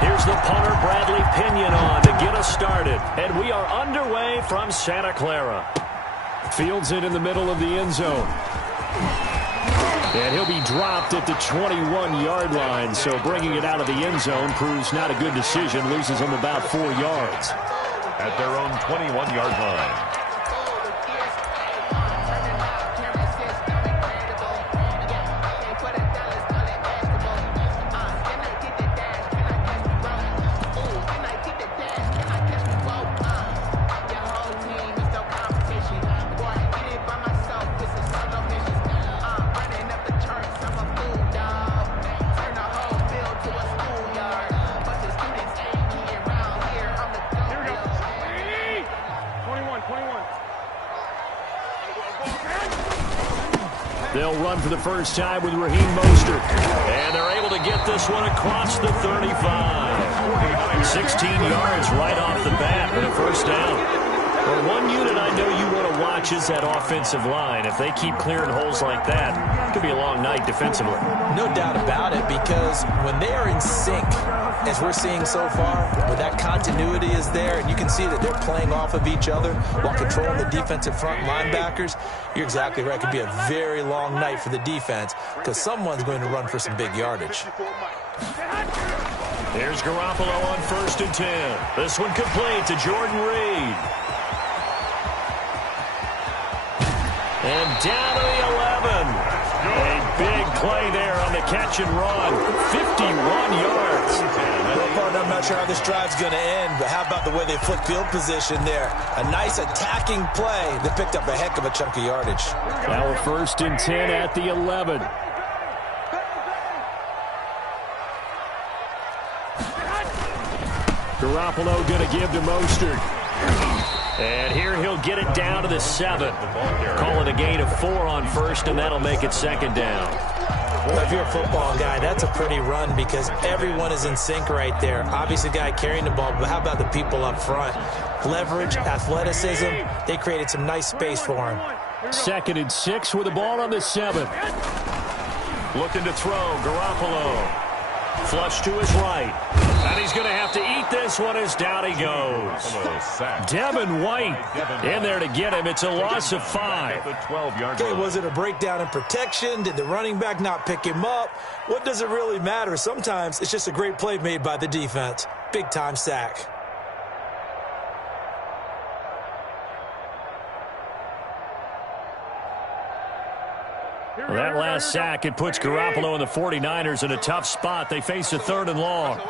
Here's the punter, Bradley Pinion, on to get us started. And we are underway from Santa Clara. Fields it in the middle of the end zone. And he'll be dropped at the 21-yard line. So bringing it out of the end zone proves not a good decision. Loses him about 4 yards. At their own 21-yard line. They'll run for the first time with Raheem Mostert. And they're able to get this one across the 35. 16 yards right off the bat and a first down. Well, one unit I know you want to watch is that offensive line. If they keep clearing holes like that, it could be a long night defensively. No doubt about it, because when they are in sync, as we're seeing so far, when that continuity is there, and you can see that they're playing off of each other while controlling the defensive front linebackers, you're exactly right. It could be a very long night for the defense because someone's going to run for some big yardage. There's Garoppolo on 1st and 10. This one complete to Jordan Reed. And down to the 11. A big play there on the catch and run. 51 yards. Well, partner, I'm not sure how this drive's going to end, but how about the way they flipped field position there? A nice attacking play that picked up a heck of a chunk of yardage. Now we're 1st and 10 at the 11. Garoppolo going to give to Mostert. And here he'll get it down to the 7. Call it a gain of 4 on 1st, and that'll make it 2nd down. Well, if you're a football guy, that's a pretty run because everyone is in sync right there. Obviously, the guy carrying the ball, but how about the people up front? Leverage, athleticism, they created some nice space for him. 2nd and 6 with the ball on the 7. Looking to throw, Garoppolo. Flush to his right. And he's going to have to eat this one as down he goes. Devin White in there to get him. It's a loss of 5. Okay, was it a breakdown in protection? Did the running back not pick him up? What does it really matter? Sometimes it's just a great play made by the defense. Big-time sack. Well, that last sack, it puts Garoppolo and the 49ers in a tough spot. They face a 3rd and long.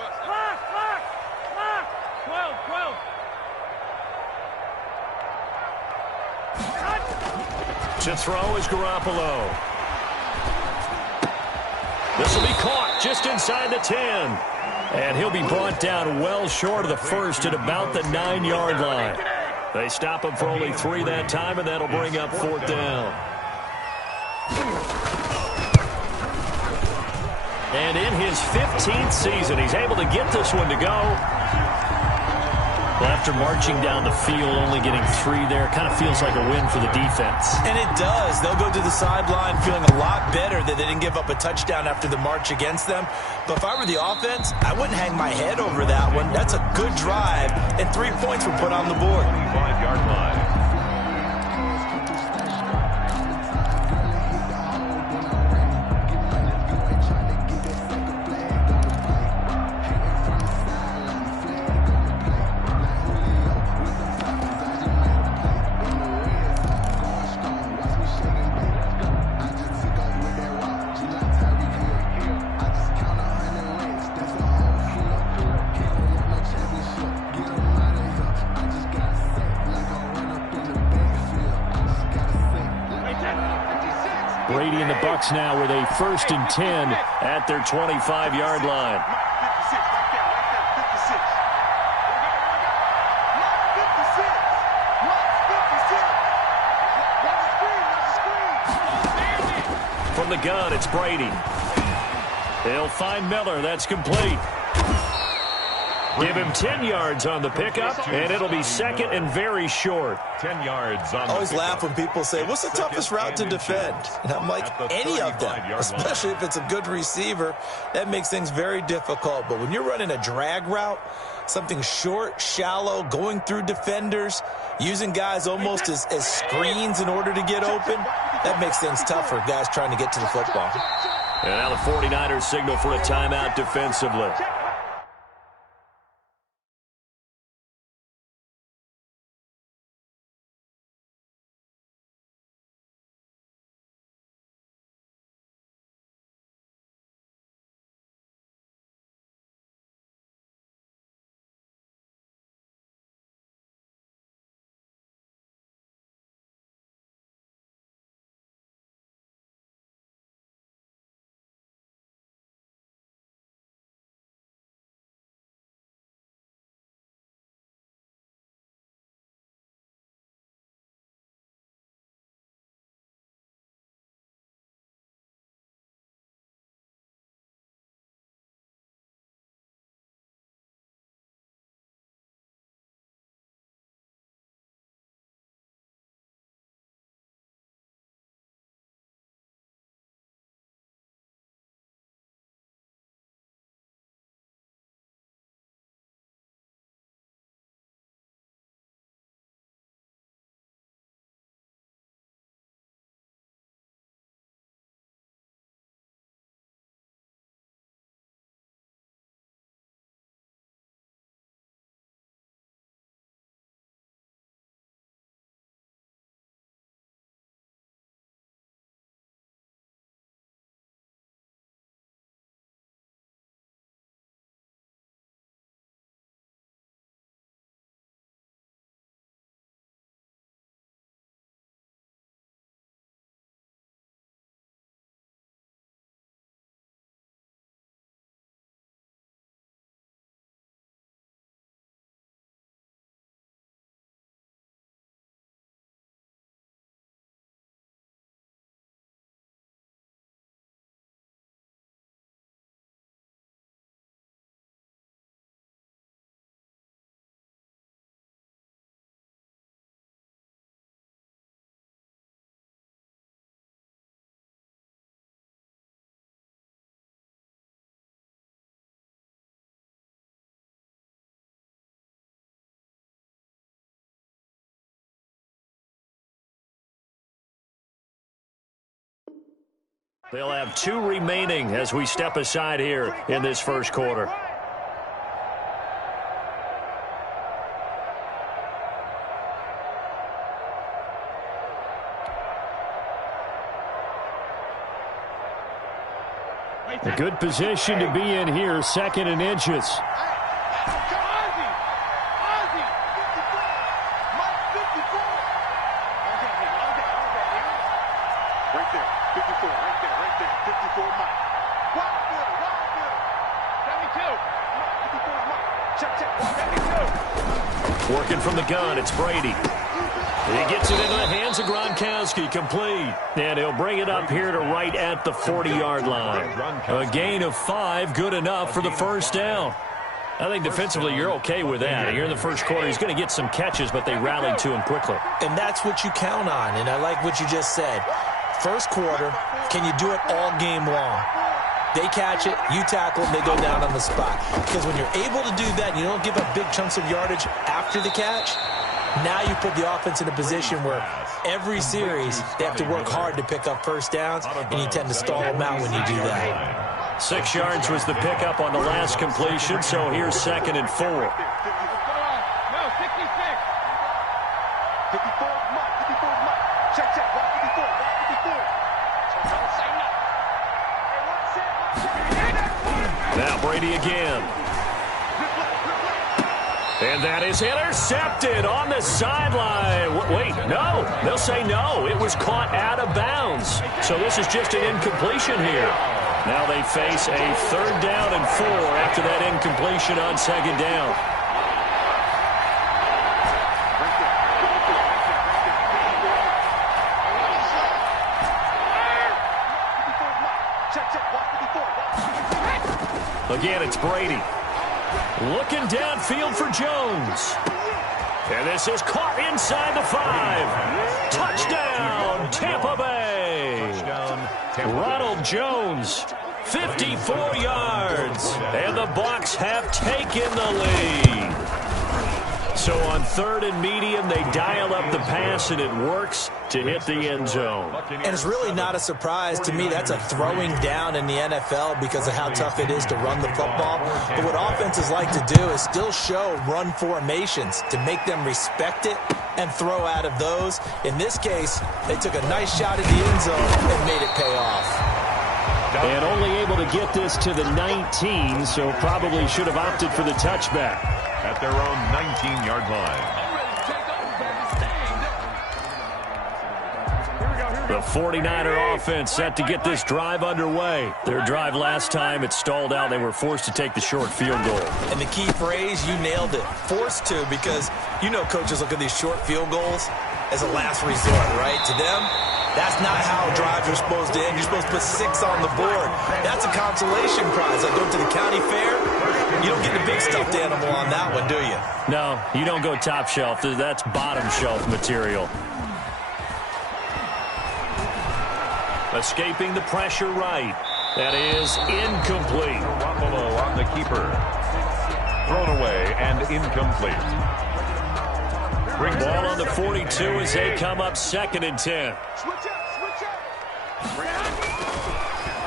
To throw is Garoppolo. This will be caught just inside the 10. And he'll be brought down well short of the 1st at about the 9-yard line. They stop him for only 3 that time, and that'll bring up 4th down. And in his 15th season, he's able to get this one to go. Well, after marching down the field, only getting 3 there, kind of feels like a win for the defense. And it does. They'll go to the sideline feeling a lot better that they didn't give up a touchdown after the march against them. But if I were the offense, I wouldn't hang my head over that one. That's a good drive, and 3 points were put on the board. 5-yard line. Brady and the Bucs now with a 1st and 10 at their 25-yard line. From the gun, it's Brady. They'll find Miller. That's complete. Give him 10 yards on the pickup, and it'll be second and very short. 10 yards on I always laugh when people say, what's the toughest route to defend? And I'm like, any of them, especially if it's a good receiver. That makes things very difficult. But when you're running a drag route, something short, shallow, going through defenders, using guys almost as screens in order to get open, that makes things tough for guys trying to get to the football. And now the 49ers signal for a timeout defensively. They'll have 2 remaining as we step aside here in this first quarter. A good position to be in here, second and inches. Working from the gun, it's Brady. He gets it into the hands of Gronkowski, complete. And he'll bring it up here to right at the 40-yard line. A gain of 5, good enough for the first down. I think defensively you're okay with that. Here in the first quarter, he's going to get some catches, but they rallied to him quickly. And that's what you count on, and I like what you just said. First quarter, can you do it all game long? They catch it, you tackle them, they go down on the spot. Because when you're able to do that, and you don't give up big chunks of yardage after the catch, now you put the offense in a position where every series they have to work hard to pick up first downs, and you tend to stall them out when you do that. 6 yards was the pickup on the last completion, so here's second and 4. Now Brady again. And that is intercepted on the sideline. Wait, no. They'll say no. It was caught out of bounds. So this is just an incompletion here. Now they face a 3rd down and 4 after that incompletion on 2nd down. Again, it's Brady. Looking downfield for Jones. And this is caught inside the 5. Touchdown, Tampa Bay. Ronald Jones, 54 yards. And the Bucs have taken the lead. So on 3rd and medium, they dial up the pass, and it works to hit the end zone. And it's really not a surprise to me. That's a throwing down in the NFL because of how tough it is to run the football. But what offenses like to do is still show run formations to make them respect it and throw out of those. In this case, they took a nice shot at the end zone and made it pay off. And only able to get this to the 19, so probably should have opted for the touchback. At their own 19-yard line. The 49er offense set to get this drive underway. Their drive last time, it stalled out. They were forced to take the short field goal. And the key phrase, you nailed it, forced to, because you know coaches look at these short field goals as a last resort, right? To them, that's not how drives are supposed to end. You're supposed to put 6 on the board. That's a consolation prize. Like going to the county fair, you don't get the big stuffed animal on that one, do you? No, you don't go top shelf. That's bottom shelf material. Escaping the pressure right. That is incomplete. Buffalo on the keeper. Thrown away and incomplete. Ball on the 42 as they come up 2nd and 10.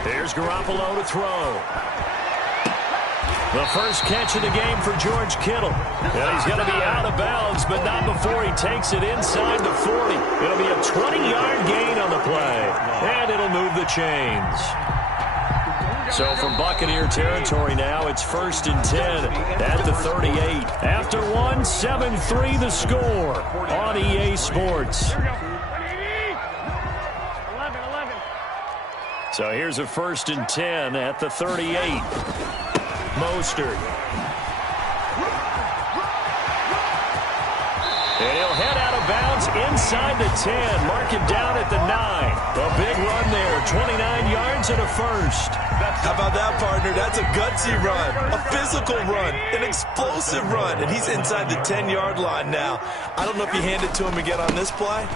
There's Garoppolo to throw. The first catch of the game for George Kittle. Well, he's going to be out of bounds, but not before he takes it inside the 40. It'll be a 20-yard gain on the play, and it'll move the chains. So from Buccaneer territory now, it's 1st and 10 at the 38. After one, 7-3 the score on EA Sports. So here's a 1st and 10 at the 38. Mostert. And he'll head out of bounds inside the 10. Mark it down at the 9. A big run there, 29 yards and a first. How about that, partner? That's a gutsy run, a physical run, an explosive run, and he's inside the 10-yard line now. I don't know if you hand it to him again on this play,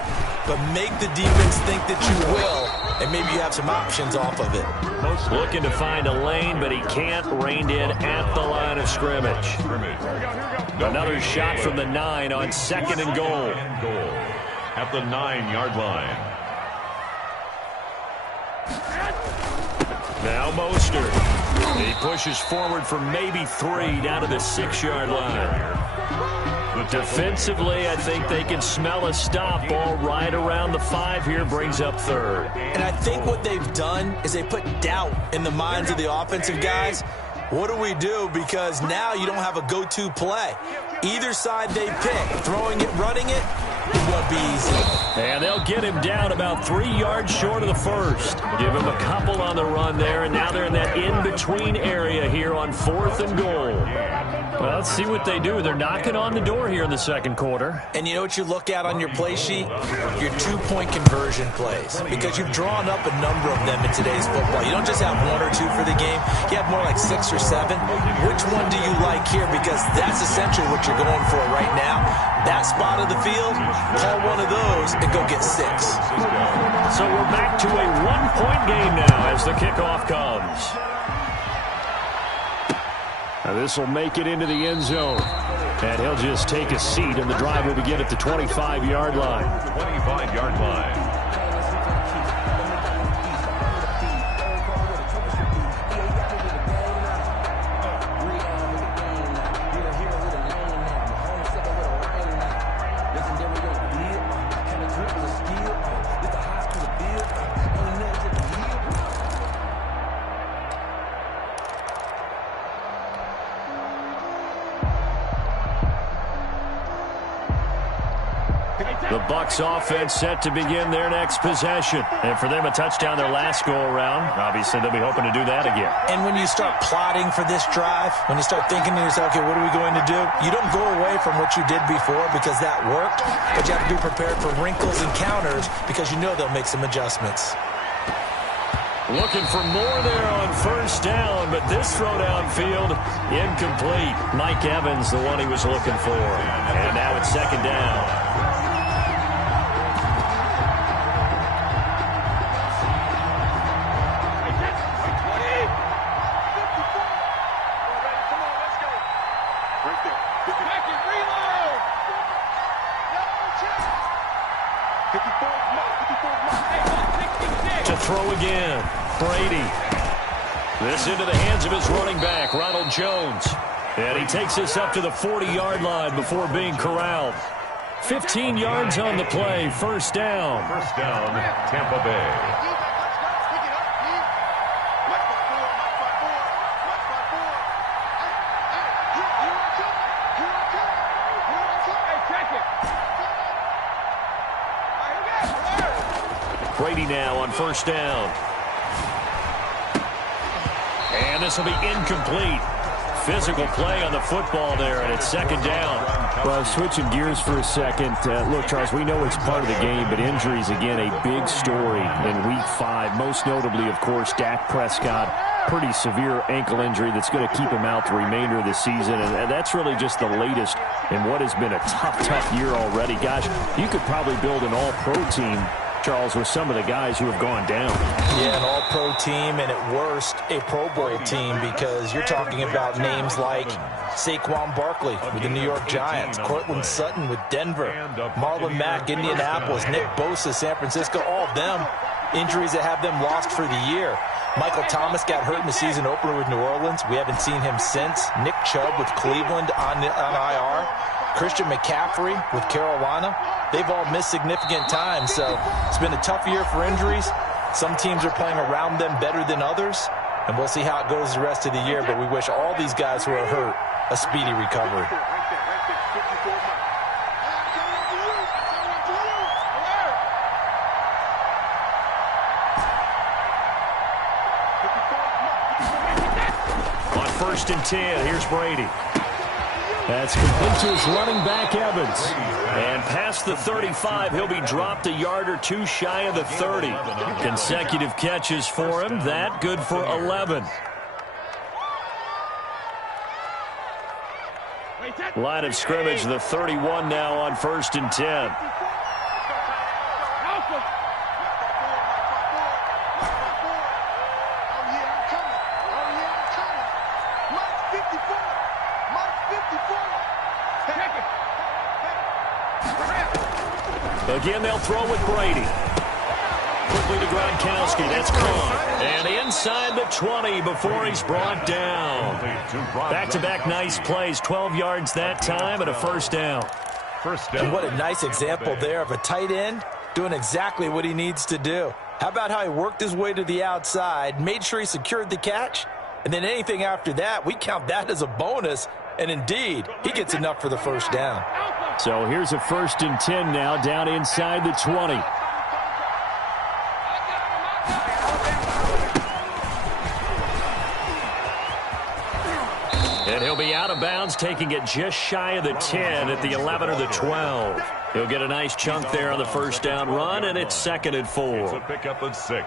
but make the defense think that you will, and maybe you have some options off of it. Looking to find a lane, but he can't. Reined in at the line of scrimmage. Another shot from the 9 on 2nd and goal. At the 9-yard line. Now Mostert. He pushes forward for maybe 3 down to the 6-yard line. Defensively, I think they can smell a stop. Ball right around the 5 here, brings up 3rd. And I think what they've done is they put doubt in the minds of the offensive guys. What do we do? Because now you don't have a go-to play. Either side they pick, throwing it, running it, it won't be easy. And they'll get him down about 3 yards short of the first. Give him a couple on the run there, and now they're in that in-between area here on 4th and goal. Well, let's see what they do. They're knocking on the door here in the 2nd quarter. And you know what you look at on your play sheet? Your 2-point conversion plays. Because you've drawn up a number of them in today's football. You don't just have 1 or 2 for the game. You have more like 6 or 7. Which one do you like here? Because that's essentially what you're going for right now. That spot of the field, call one of those and go get 6. So we're back to a 1-point game now as the kickoff comes. Now this will make it into the end zone. And he'll just take a seat, and the drive will begin at the 25-yard line. 25-yard line. The Bucs offense set to begin their next possession. And for them, a touchdown their last go-around. Obviously, they'll be hoping to do that again. And when you start plotting for this drive, when you start thinking to yourself, okay, what are we going to do? You don't go away from what you did before because that worked, but you have to be prepared for wrinkles and counters because you know they'll make some adjustments. Looking for more there on first down, but this throw downfield incomplete. Mike Evans, the one he was looking for. And now it's second down. To throw again, Brady. This into the hands of his running back, Ronald Jones. And he takes this up to the 40-yard line before being corralled. 15 yards on the play, first down. First down, Tampa Bay. Brady now on first down. And this will be incomplete. Physical play on the football there, and it's second down. Well, switching gears for a second. Look, Charles, we know it's part of the game, but injuries, again, a big story in Week 5. Most notably, of course, Dak Prescott. Pretty severe ankle injury that's going to keep him out the remainder of the season, and that's really just the latest in what has been a tough year already. Gosh, you could probably build an all-pro team, Charles, with some of the guys who have gone down. Yeah, an all-pro team, and at worst, a Pro Bowl team, because you're talking about names like Saquon Barkley with the New York Giants, Cortland Sutton with Denver, Marlon Mack, Indianapolis, Nick Bosa, San Francisco, all of them injuries that have them lost for the year. Michael Thomas got hurt in the season opener with New Orleans. We haven't seen him since. Nick Chubb with Cleveland on IR. Christian McCaffrey with Carolina. They've all missed significant time, so it's been a tough year for injuries. Some teams are playing around them better than others, and we'll see how it goes the rest of the year, but we wish all these guys who are hurt a speedy recovery. On first and 10, here's Brady. That's complete to his running back, Evans. And past the 35, he'll be dropped a yard or two shy of the 30. Consecutive catches for him. That good for 11. Line of scrimmage, the 31 now on first and 10. Again, they'll throw with Brady. Quickly to Gronkowski. That's caught. And inside the 20 before he's brought down. Back-to-back nice plays. 12 yards that time and a first down. And what a nice example there of a tight end doing exactly what he needs to do. How about how he worked his way to the outside, made sure he secured the catch, and then anything after that, we count that as a bonus. And indeed, he gets enough for the first down. So here's a first and 10 now, down inside the 20. And he'll be out of bounds, taking it just shy of the 10 at the 11 or the 12. He'll get a nice chunk there on the first down run, and it's second and 4.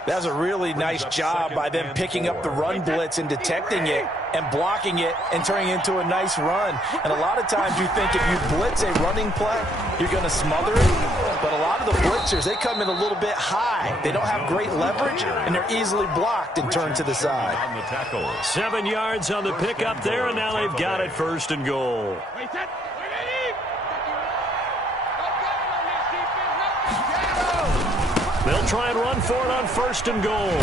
That's a really nice job by them picking up the run blitz and detecting it and blocking it and turning it into a nice run. And a lot of times you think if you blitz a running play, you're going to smother it. But a lot of the blitzers, they come in a little bit high. They don't have great leverage, and they're easily blocked and turned to the side. 7 yards on the pickup there, and now they've got it first and goal. They'll try and run for it on first and goal.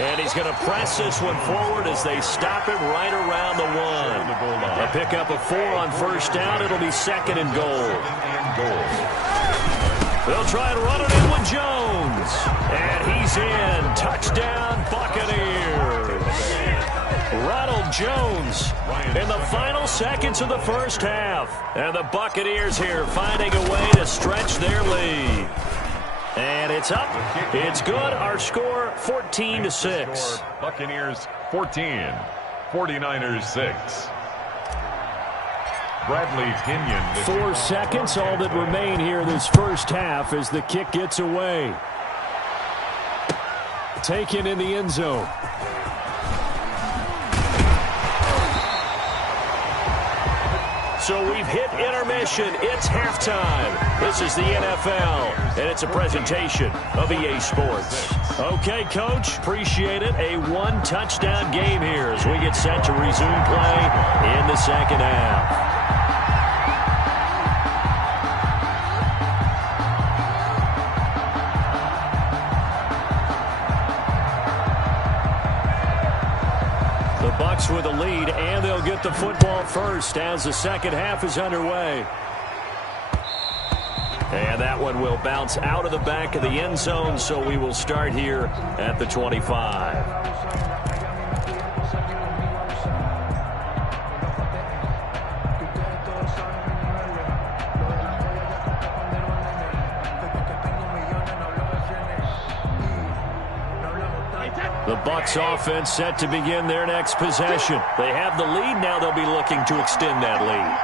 And he's going to press this one forward as they stop it right around the 1. A pickup of 4 on first down. It'll be second and goal. They'll try and run it in with Jones. And he's in. Touchdown, Buccaneers. Ronald Jones in the final seconds of the first half. And the Buccaneers here finding a way to stretch their lead. And it's up. It's good. Our score, 14-6. Buccaneers 14, 49ers 6. Bradley Pinion. 4 seconds, all that remain here this first half as the kick gets away. Taken in the end zone. So we've hit intermission. It's halftime. This is the NFL, and it's a presentation of EA Sports. Okay, Coach, appreciate it. A one-touchdown game here as we get set to resume play in the second half. With a lead, and they'll get the football first as the second half is underway. And that one will bounce out of the back of the end zone, so we will start here at the 25. The Bucs offense set to begin their next possession. They have the lead. Now they'll be looking to extend that lead.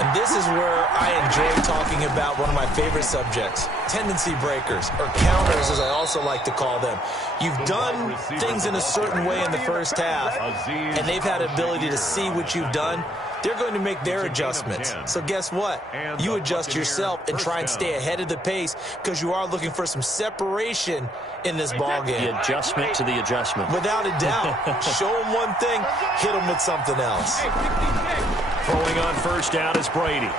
And this is where I enjoy talking about one of my favorite subjects, tendency breakers, or counters as I also like to call them. You've done things in a certain way in the first half, and they've had ability to see what you've done. They're going to make their adjustments. So guess what? You adjust yourself and try and stay ahead of the pace because you are looking for some separation in this ballgame. The adjustment to the adjustment. Without a doubt. Show them one thing, hit them with something else. Throwing on first down is Brady.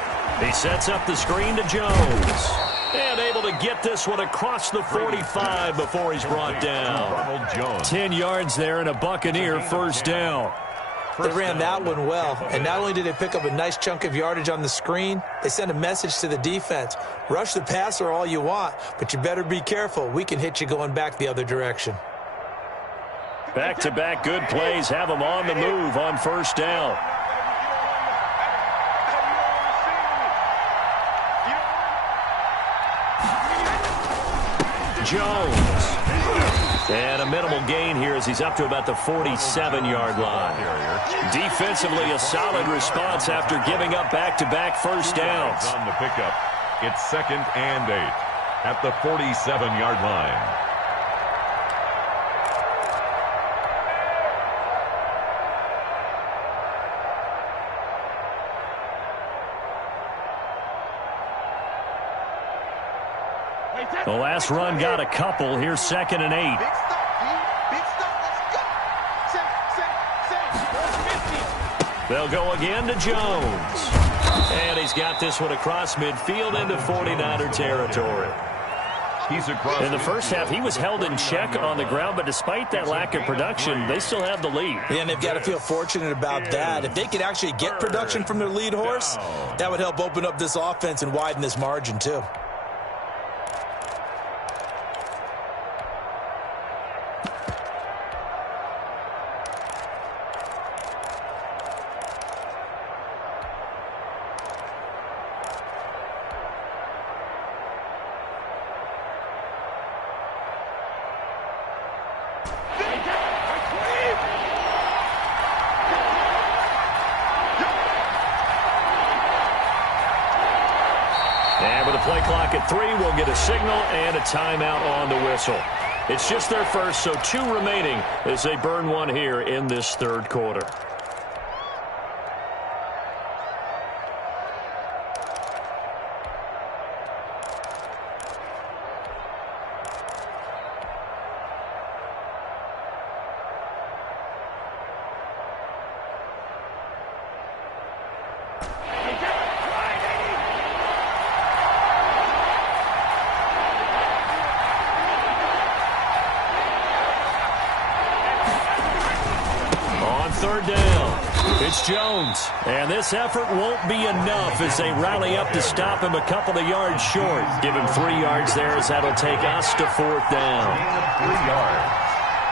He sets up the screen to Jones. And able to get this one across the 45 before he's brought down. 10 yards there and a Buccaneer first down. They ran that one well, and not only did they pick up a nice chunk of yardage on the screen, they sent a message to the defense. Rush the passer all you want, but you better be careful. We can hit you going back the other direction. Back-to-back good plays have them on the move on first down. Jones. And a minimal gain here as he's up to about the 47-yard line. Defensively, a solid response after giving up back-to-back first downs. On the pickup, it's 2nd and 8 at the 47-yard line. The last run got a couple. Here's 2nd and 8. They'll go again to Jones. And he's got this one across midfield into 49er territory. In the first half, he was held in check on the ground, but despite that lack of production, they still have the lead. Yeah, and they've got to feel fortunate about that. If they could actually get production from their lead horse, that would help open up this offense and widen this margin too. And with a play clock at 3, we'll get a signal and a timeout on the whistle. It's just their first, so 2 remaining as they burn one here in this third quarter. Third down. It's Jones. And this effort won't be enough as they rally up to stop him a couple of yards short. Give him 3 yards there as that'll take us to 4th down. 3 yards.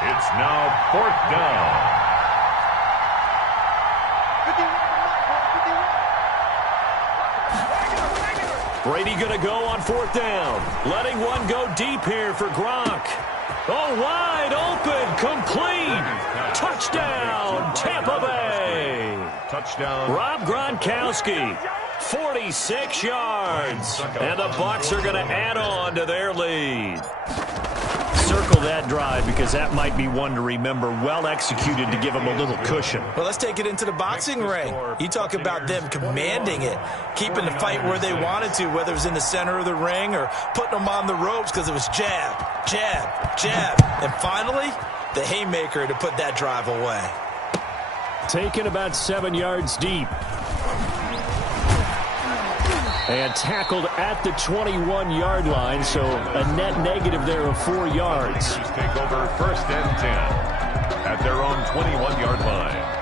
It's now 4th down. Brady going to go on 4th down. Letting one go deep here for Gronk. Oh, wide open, complete. Touchdown, Tampa Bay. Touchdown. Rob Gronkowski, 46 yards. And the Bucs are going to add on to their lead. circle that drive because that might be one to remember. Well executed to give them a little cushion. Well, let's take it into the boxing ring. You talk about them commanding it, keeping the fight where they wanted to, whether it was in the center of the ring or putting them on the ropes because it was jab, jab, jab. And finally, the haymaker to put that drive away. Taken about 7 yards deep. And tackled at the 21-yard line, so a net negative there of 4 yards. Take over 1st and 10 at their own 21-yard line.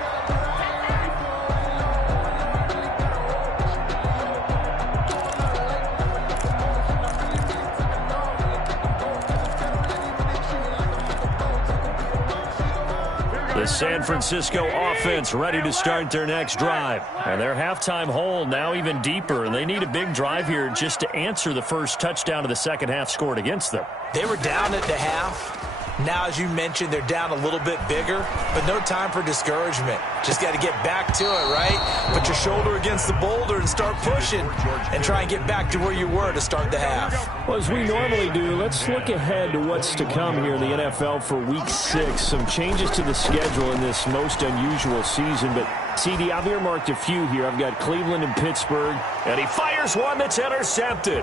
The San Francisco offense ready to start their next drive. And their halftime hole now even deeper. And they need a big drive here just to answer the first touchdown of the second half scored against them. They were down at the half. Now, as you mentioned, they're down a little bit bigger, but no time for discouragement. Just got to get back to it, right? Put your shoulder against the boulder and start pushing and try and get back to where you were to start the half. Well, as we normally do, let's look ahead to what's to come here in the NFL for Week 6. Some changes to the schedule in this most unusual season, but CD, I've earmarked a few here. I've got Cleveland and Pittsburgh. And he fires one that's intercepted.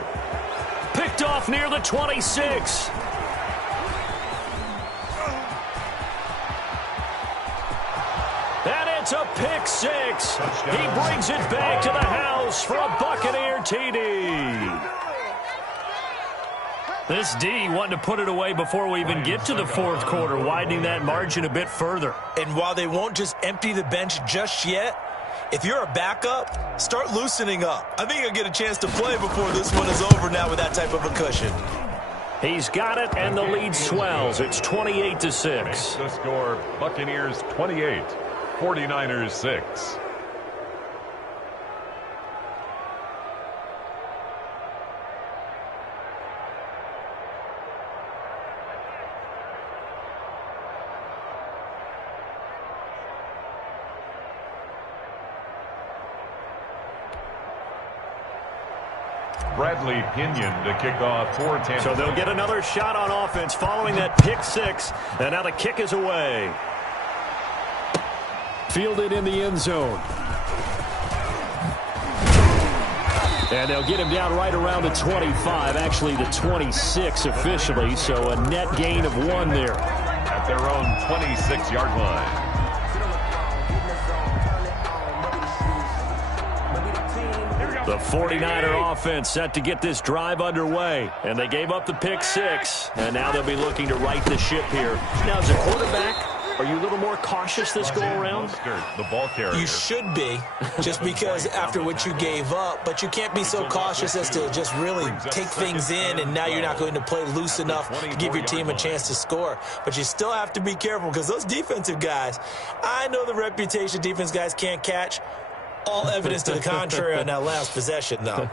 Picked off near the 26. And it's a pick six. He brings it back to the house for a Buccaneer TD. This D wanting to put it away before we even get to the fourth quarter, widening that margin a bit further. And while they won't just empty the bench just yet, if you're a backup, start loosening up. I think you'll get a chance to play before this one is over now with that type of a cushion. He's got it, and the lead swells. It's 28-6. The score, Buccaneers 28, 49ers 6. Bradley Pinion to kick off for Tampa. So they'll get another shot on offense following that pick six, and now the kick is away. Fielded in the end zone. And they'll get him down right around the 25, actually the 26 officially, so a net gain of 1 there. At their own 26-yard line. The 49er offense set to get this drive underway. And they gave up the pick six. And now they'll be looking to right the ship here. Now, as a quarterback, are you a little more cautious this go-around? The ball carrier. You should be, just because after what you gave up. But you can't be so cautious as to just really take things in, and now you're not going to play loose enough to give your team a chance to score. But you still have to be careful because those defensive guys, I know the reputation defense guys can't catch. All evidence to the contrary on that last possession, though.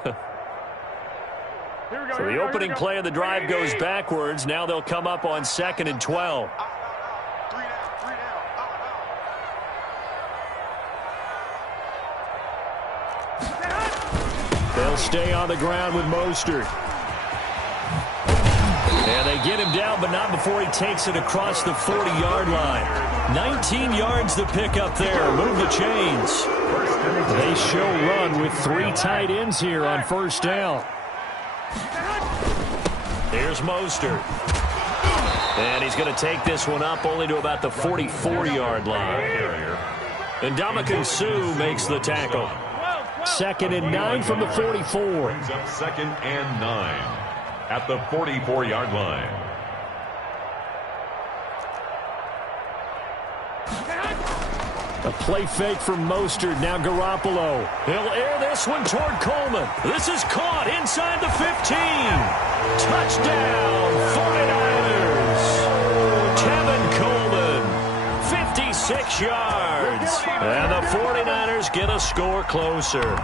So the opening play of the drive goes backwards. Now they'll come up on 2nd and 12. They'll stay on the ground with Mostert. And they get him down, but not before he takes it across the 40-yard line. 19 yards to pick up there. Move the chains. They show run with 3 tight ends here on first down. Here's Mostert. And he's going to take this one up only to about the 44-yard line. And Ndamukong Suh makes the tackle. 2nd and 9 from the 44. Brings up 2nd and 9 at the 44-yard line. A play fake from Mostert. Now Garoppolo. He'll air this one toward Coleman. This is caught inside the 15. Touchdown, 49ers. Kevin Coleman, 56 yards. And the 49ers get a score closer.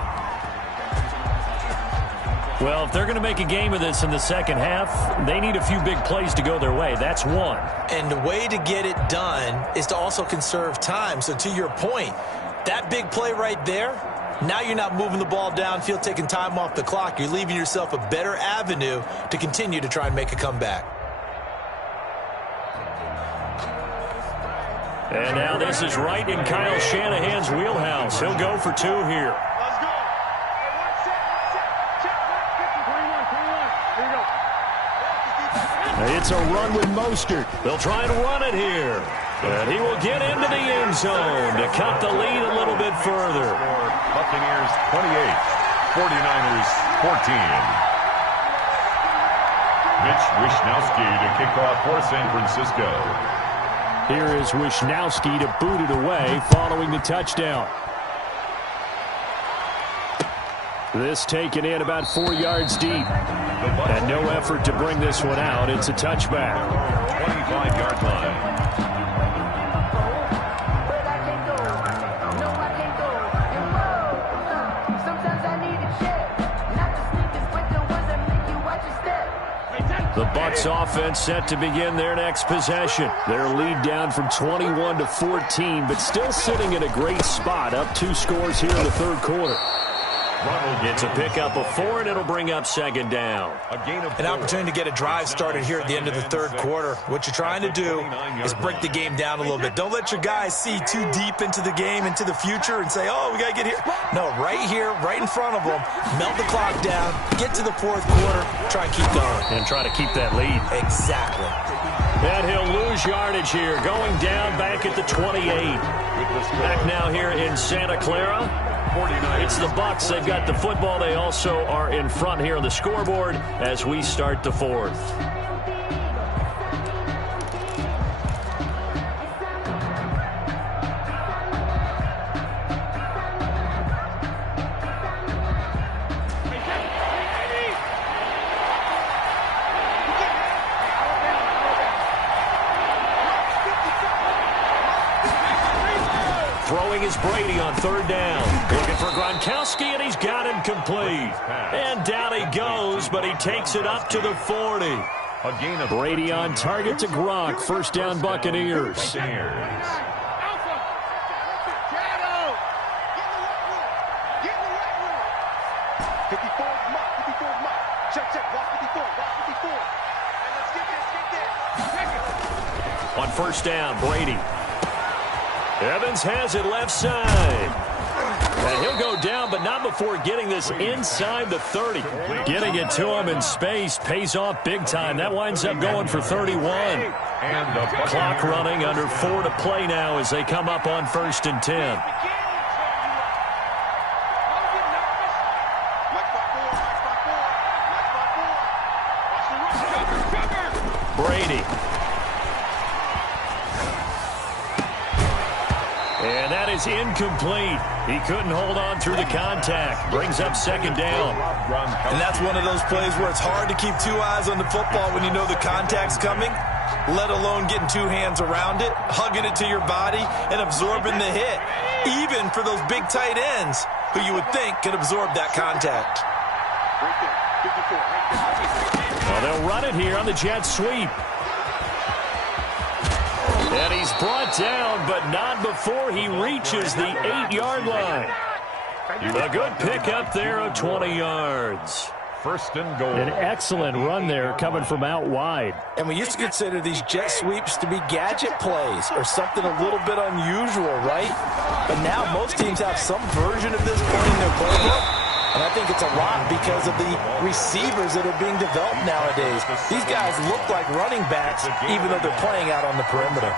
Well, if they're going to make a game of this in the second half, they need a few big plays to go their way. That's one. And the way to get it done is to also conserve time. So to your point, that big play right there, now you're not moving the ball downfield, taking time off the clock. You're leaving yourself a better avenue to continue to try and make a comeback. And now this is right in Kyle Shanahan's wheelhouse. He'll go for 2 here. Let's go. It's a run with Mostert. They'll try and run it here. And he will get into the end zone to cut the lead a little bit further. Buccaneers 28, 49ers 14. Mitch Wishnowsky to kick off for San Francisco. Here is Wishnowsky to boot it away following the touchdown. This taken in about 4 yards deep. And no effort to bring this one out. It's a touchback. 25-yard line. The Bucs offense set to begin their next possession. Their lead down from 21 to 14, but still sitting in a great spot, up 2 scores here in the third quarter. It's a pickup of 4, and it'll bring up second down. An opportunity to get a drive started here at the end of the third quarter. What you're trying to do is break the game down a little bit. Don't let your guys see too deep into the game, into the future, and say, oh, we got to get here. No, right here, right in front of them, melt the clock down, get to the fourth quarter, try and keep going. And try to keep that lead. Exactly. And he'll lose yardage here, going down back at the 28. Back now here in Santa Clara. It's the Bucs. They've got the football. They also are in front here on the scoreboard as we start the fourth. Throwing is Brady on third down. Looking for Gronkowski, and he's got him complete. And down he goes, but he takes it up to the 40. Brady on target to Gronk. First down, Buccaneers. On first down, Brady. Evans has it left side. And he'll go down, but not before getting this inside the 30. Getting it to him in space pays off big time. That winds up going for 31. And the clock running under 4 to play now as they come up on first and 10. Brady. And that is incomplete. He couldn't hold on through the contact. Brings up second down. And that's one of those plays where it's hard to keep 2 eyes on the football when you know the contact's coming, let alone getting 2 hands around it, hugging it to your body, and absorbing the hit. Even for those big tight ends who you would think could absorb that contact. Well, they'll run it here on the jet sweep. And he's brought down, but not before he reaches the 8-yard line. A good pickup there of 20 yards. First and goal. An excellent run there coming from out wide. And we used to consider these jet sweeps to be gadget plays or something a little bit unusual, right? But now most teams have some version of this play in their playbook. And I think it's a lot because of the receivers that are being developed nowadays. These guys look like running backs, even though they're playing out on the perimeter.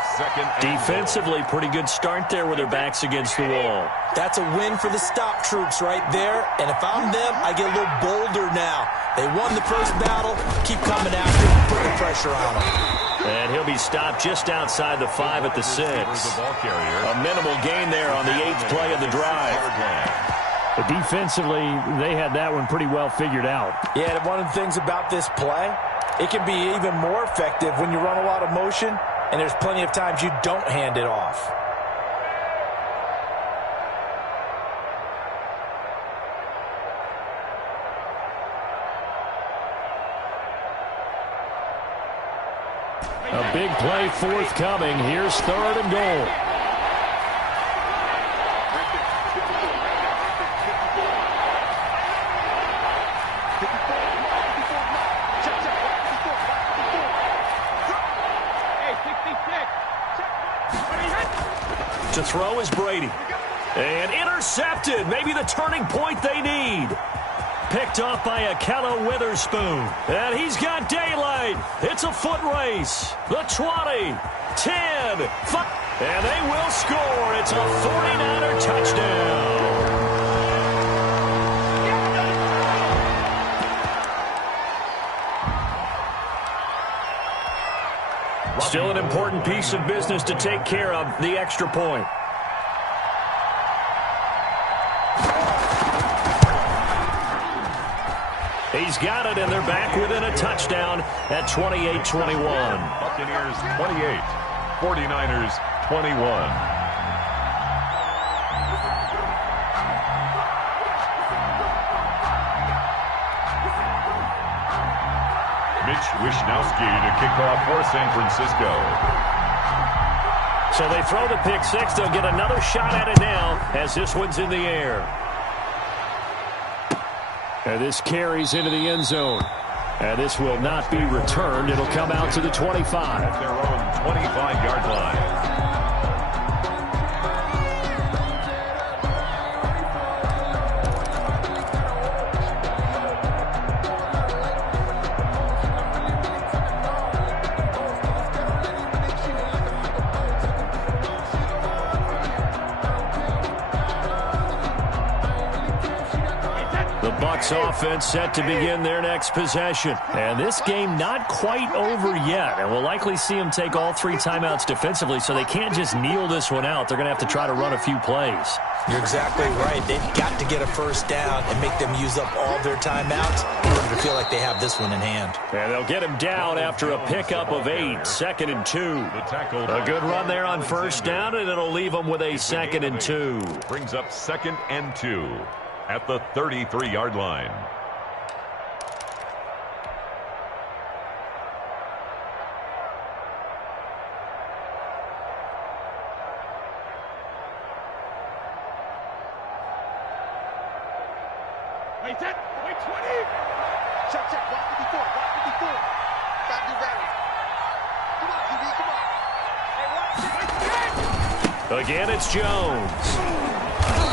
Defensively, pretty good start there with their backs against the wall. That's a win for the stop troops right there. And if I'm them, I get a little bolder now. They won the first battle. Keep coming after them, put the pressure on them. And he'll be stopped just outside the 5 at the 6. A minimal gain there on the 8th play of the drive. But defensively, they had that one pretty well figured out. Yeah, and one of the things about this play, it can be even more effective when you run a lot of motion, and there's plenty of times you don't hand it off. A big play forthcoming. Here's third and goal. throw is Brady. And intercepted. Maybe the turning point they need. Picked off by Akella Witherspoon. And he's got daylight. It's a foot race. The 20, 10, 5. And they will score. It's a 49er touchdown. Still an important piece of business to take care of, the extra point. He's got it, and they're back within a touchdown at 28-21. Buccaneers 28, 49ers 21. Mitch Wishnowsky to kick off for San Francisco. So they throw the pick six. They'll get another shot at it now as this one's in the air. And this carries into the end zone. And this will not be returned. It'll come out to the 25. At their own 25-yard line. Offense set to begin their next possession. And this game not quite over yet. And we'll likely see them take all three timeouts defensively, so they can't just kneel this one out. They're going to have to try to run a few plays. You're exactly right. They've got to get a first down and make them use up all their timeouts in order to feel like they have this one in hand. And they'll get him down after a pickup of 8, 2nd and 2. A good run there on first down, and it'll leave them with a 2nd and 2. Brings up 2nd and 2. At the 33-yard line. Wait, 20. Check, block 54. Gotta be ready. Come on, QB, come on. Again, it's Jones.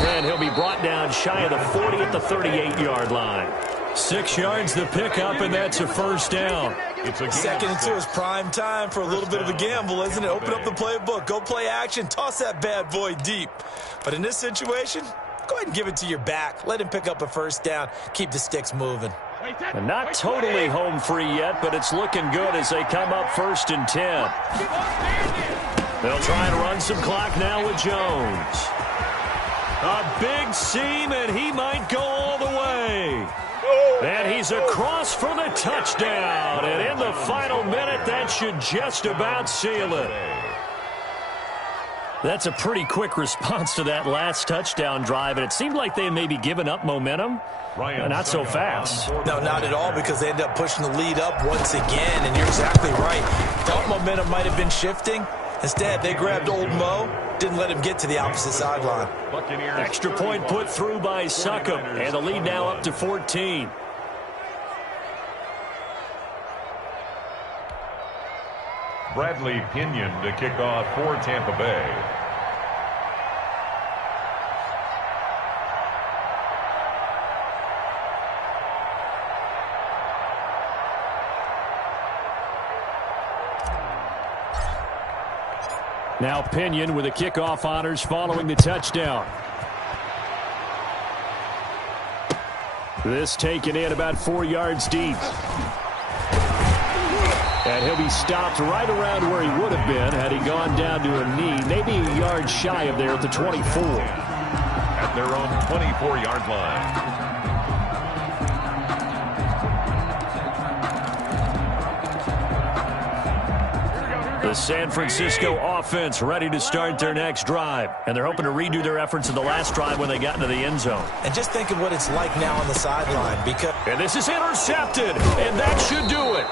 And he'll be brought down shy of the 40 at the 38-yard line. 6 yards the pickup, and that's a first down. It's a 2nd and 2 is prime time for a little bit of a gamble, isn't it? Open up the playbook, go play action, toss that bad boy deep. But in this situation, go ahead and give it to your back. Let him pick up a first down. Keep the sticks moving. And not totally home free yet, but it's looking good as they come up 1st and 10. They'll try and run some clock now with Jones. A big seam, and he might go all the way. And he's across for the touchdown. And in the final minute, that should just about seal it. That's a pretty quick response to that last touchdown drive, and it seemed like they may be giving up momentum. Not so fast. No, not at all, because they ended up pushing the lead up once again, and you're exactly right. Thought momentum might have been shifting. Instead, they grabbed old Mo, didn't let him get to the opposite sideline. Extra point put through by Succop, and the lead now up to 14. Bradley Pinion to kick off for Tampa Bay. Now Pinion with the kickoff honors following the touchdown. This taken in about 4 yards deep. And he'll be stopped right around where he would have been had he gone down to a knee, maybe a yard shy of there at the 24. At their own 24-yard line. The San Francisco offense ready to start their next drive. And they're hoping to redo their efforts in the last drive when they got into the end zone. And just think of what it's like now on the sideline. And this is intercepted, and that should do it.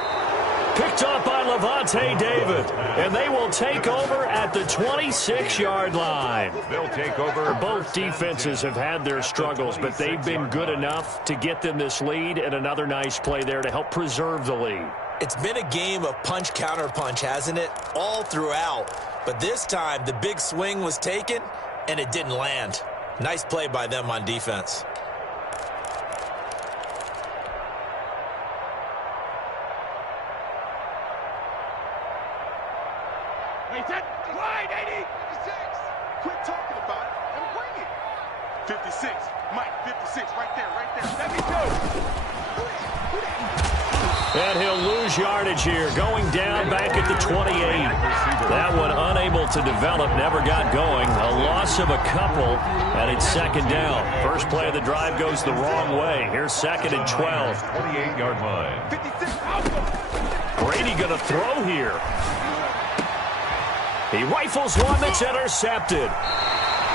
Picked up by Levante David. And they will take over at the 26-yard line. They'll take over. Both defenses have had their struggles, but they've been good enough to get them this lead, and another nice play there to help preserve the lead. It's been a game of punch, counter punch, hasn't it? All throughout. But this time, the big swing was taken, and it didn't land. Nice play by them on defense. Wait, that wide, 80. 56. Quit talking about it and bring it. 56. Mike, 56. Right there, right there. Let me go. And he'll lose yardage here, going down back at the 28. That one unable to develop, never got going. A loss of a couple, and it's second down. First play of the drive goes the wrong way. Here's second and 12. 28-yard line. 56. Brady going to throw here. He rifles one that's intercepted.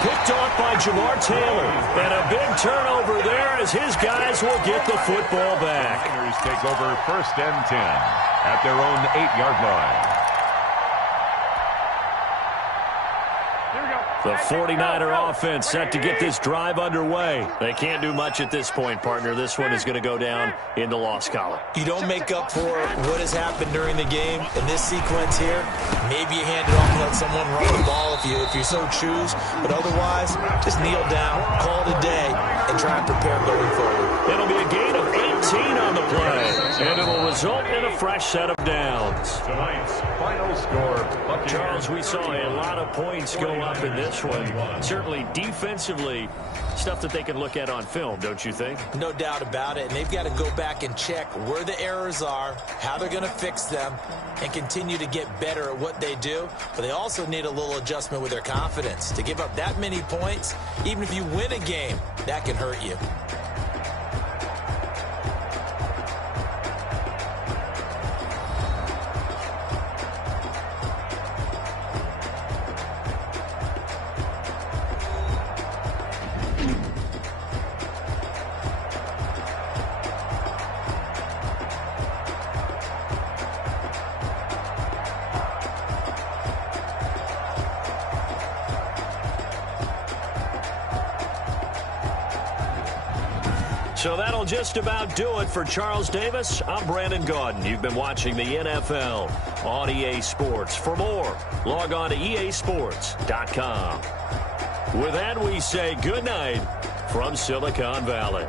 Picked off by Jamar Taylor. And a big turnover there as his guys will get the football back. Niners take over first and 10 at their own 8-yard line. The 49er offense set to get this drive underway. They can't do much at this point, partner. This one is going to go down in the loss column. You don't make up for what has happened during the game in this sequence here. Maybe you hand it off and let someone run the ball if you so choose. But otherwise, just kneel down, call it a day, and try and prepare going forward. It'll be a gain of 18 on the play, and it'll result in a fresh set of downs. Tonight's final score. Charles, we saw a lot of points go up in this one. Certainly defensively, stuff that they can look at on film, don't you think? No doubt about it. And they've got to go back and check where the errors are, how they're going to fix them, and continue to get better at what they do. But they also need a little adjustment with their confidence. To give up that many points, even if you win a game, that can hurt you. So that'll just about do it for Charles Davis. I'm Brandon Gaudin. You've been watching the NFL on EA Sports. For more, log on to easports.com. With that, we say good night from Silicon Valley.